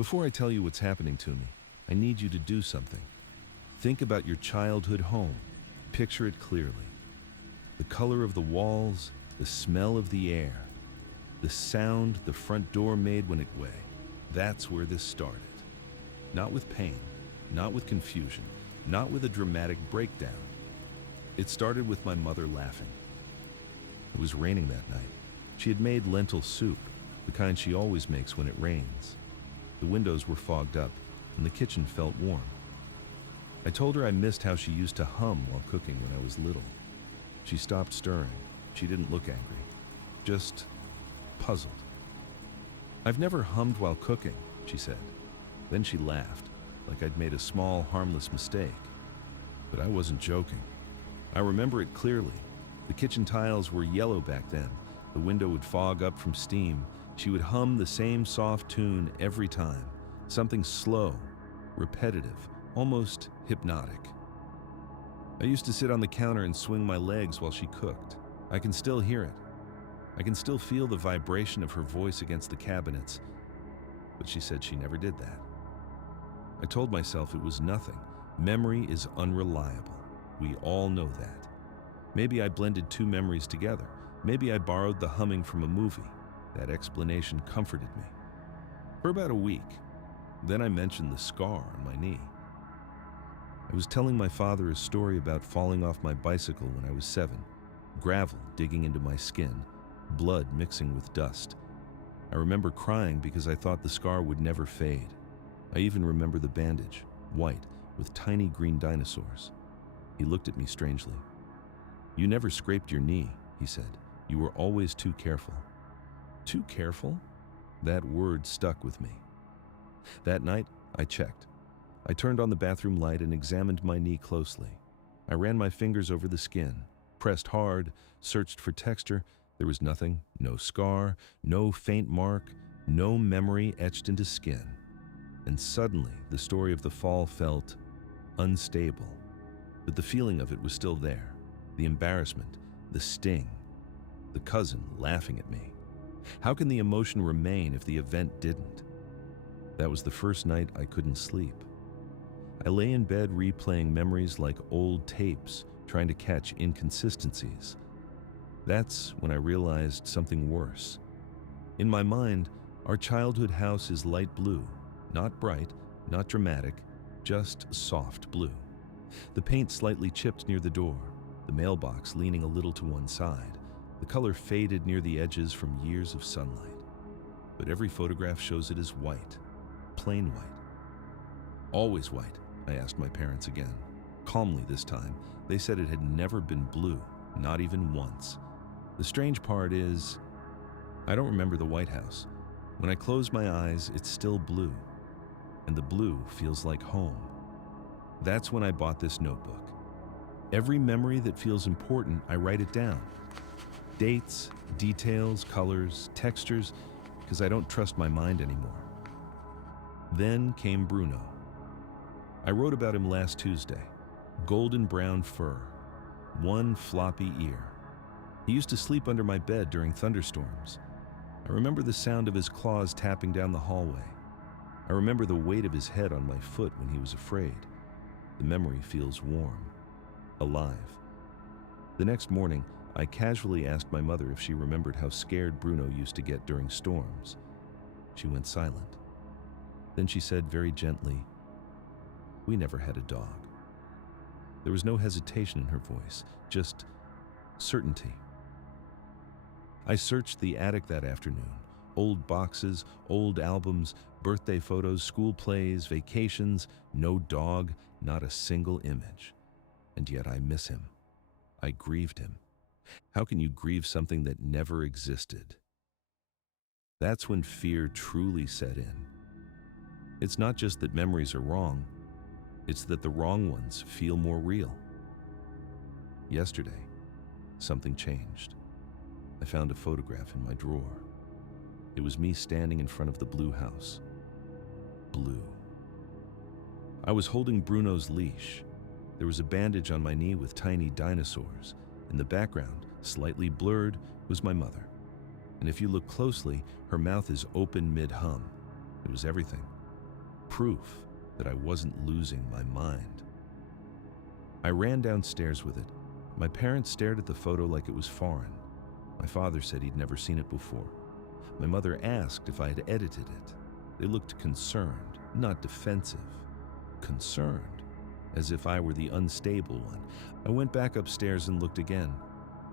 Before I tell you what's happening to me, I need you to do something. Think about your childhood home. Picture it clearly. The color of the walls, the smell of the air, the sound the front door made when it way. That's where this started. Not with pain, not with confusion, not with a dramatic breakdown. It started with my mother laughing. It was raining that night. She had made lentil soup, the kind she always makes when it rains. The windows were fogged up, and the kitchen felt warm. I told her I missed how she used to hum while cooking when I was little. She stopped stirring. She didn't look angry, just puzzled. "I've never hummed while cooking," she said. Then she laughed, like I'd made a small, harmless mistake. But I wasn't joking. I remember it clearly. The kitchen tiles were yellow back then. The window would fog up from steam. She would hum the same soft tune every time. Something slow, repetitive, almost hypnotic. I used to sit on the counter and swing my legs while she cooked. I can still hear it. I can still feel the vibration of her voice against the cabinets. But she said she never did that. I told myself it was nothing. Memory is unreliable. We all know that. Maybe I blended two memories together. Maybe I borrowed the humming from a movie. That explanation comforted me. For about a week. Then I mentioned the scar on my knee. I was telling my father a story about falling off my bicycle when I was 7, gravel digging into my skin, blood mixing with dust. I remember crying because I thought the scar would never fade. I even remember the bandage, white, with tiny green dinosaurs. He looked at me strangely. "You never scraped your knee," he said. "You were always too careful." Too careful? That word stuck with me. That night, I checked. I turned on the bathroom light and examined my knee closely. I ran my fingers over the skin, pressed hard, searched for texture. There was nothing, no scar, no faint mark, no memory etched into skin. And suddenly, the story of the fall felt unstable. But the feeling of it was still there. The embarrassment, the sting, the cousin laughing at me. How can the emotion remain if the event didn't? That was the first night I couldn't sleep. I lay in bed replaying memories like old tapes, trying to catch inconsistencies. That's when I realized something worse. In my mind, our childhood house is light blue, not bright, not dramatic, just soft blue. The paint slightly chipped near the door, the mailbox leaning a little to one side. The color faded near the edges from years of sunlight. But every photograph shows it as white, plain white. "Always white?" I asked my parents again. Calmly this time, they said it had never been blue, not even once. The strange part is, I don't remember the White House. When I close my eyes, it's still blue. And the blue feels like home. That's when I bought this notebook. Every memory that feels important, I write it down. Dates, details, colors, textures, because I don't trust my mind anymore. Then came Bruno. I wrote about him last Tuesday. Golden brown fur, one floppy ear. He used to sleep under my bed during thunderstorms. I remember the sound of his claws tapping down the hallway. I remember the weight of his head on my foot when he was afraid. The memory feels warm, alive. The next morning, I casually asked my mother if she remembered how scared Bruno used to get during storms. She went silent. Then she said very gently, "We never had a dog." There was no hesitation in her voice, just certainty. I searched the attic that afternoon. Old boxes, old albums, birthday photos, school plays, vacations, no dog, not a single image. And yet I miss him. I grieved him. How can you grieve something that never existed? That's when fear truly set in. It's not just that memories are wrong, it's that the wrong ones feel more real. Yesterday, something changed. I found a photograph in my drawer. It was me standing in front of the blue house. Blue. I was holding Bruno's leash. There was a bandage on my knee with tiny dinosaurs. In the background, slightly blurred, was my mother. And if you look closely, her mouth is open mid-hum. It was everything. proof that I wasn't losing my mind. I ran downstairs with it. My parents stared at the photo like it was foreign. My father said he'd never seen it before. My mother asked if I had edited it. They looked concerned, not defensive. Concerned, as if I were the unstable one. I went back upstairs and looked again.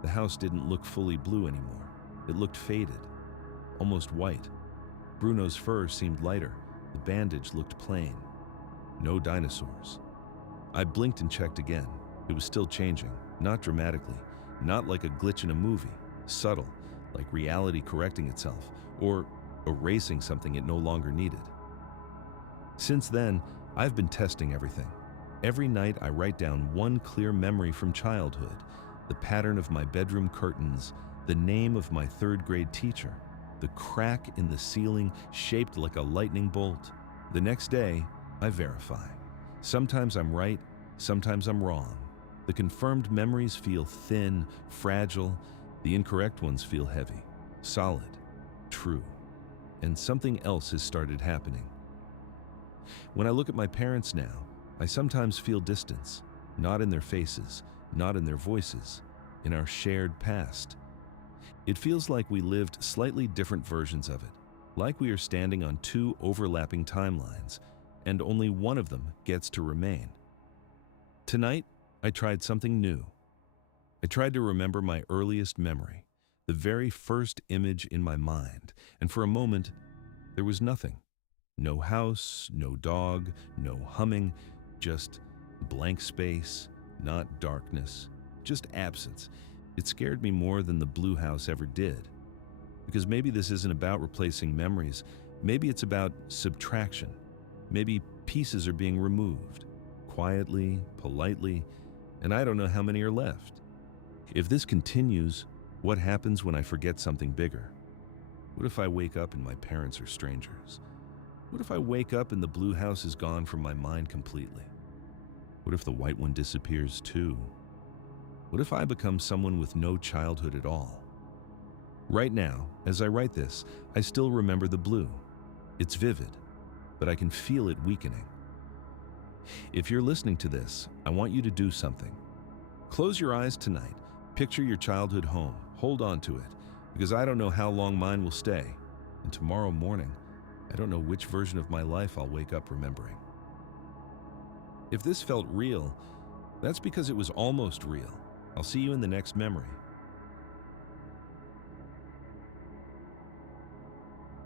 The house didn't look fully blue anymore. It looked faded, almost white. Bruno's fur seemed lighter. The bandage looked plain. No dinosaurs. I blinked and checked again. It was still changing, not dramatically, not like a glitch in a movie, subtle, like reality correcting itself, or erasing something it no longer needed. Since then, I've been testing everything. Every night I write down one clear memory from childhood, the pattern of my bedroom curtains, the name of my third-grade teacher, the crack in the ceiling shaped like a lightning bolt. The next day, I verify. Sometimes I'm right, sometimes I'm wrong. The confirmed memories feel thin, fragile. The incorrect ones feel heavy, solid, true. And something else has started happening. When I look at my parents now, I sometimes feel distance, not in their faces, not in their voices, in our shared past. It feels like we lived slightly different versions of it, like we are standing on two overlapping timelines, and only one of them gets to remain. Tonight, I tried something new. I tried to remember my earliest memory, the very first image in my mind, and for a moment, there was nothing. No house, no dog, no humming, just blank space, not darkness, just absence. It scared me more than the blue house ever did. Because maybe this isn't about replacing memories, maybe it's about subtraction. Maybe pieces are being removed, quietly, politely, and I don't know how many are left. If this continues, what happens when I forget something bigger? What if I wake up and my parents are strangers? What if I wake up and the blue house is gone from my mind completely? What if the white one disappears too? What if I become someone with no childhood at all? Right now, as I write this, I still remember the blue. It's vivid, but I can feel it weakening. If you're listening to this, I want you to do something. Close your eyes tonight, picture your childhood home, hold on to it, because I don't know how long mine will stay, and tomorrow morning, I don't know which version of my life I'll wake up remembering. If this felt real, that's because it was almost real. I'll see you in the next memory.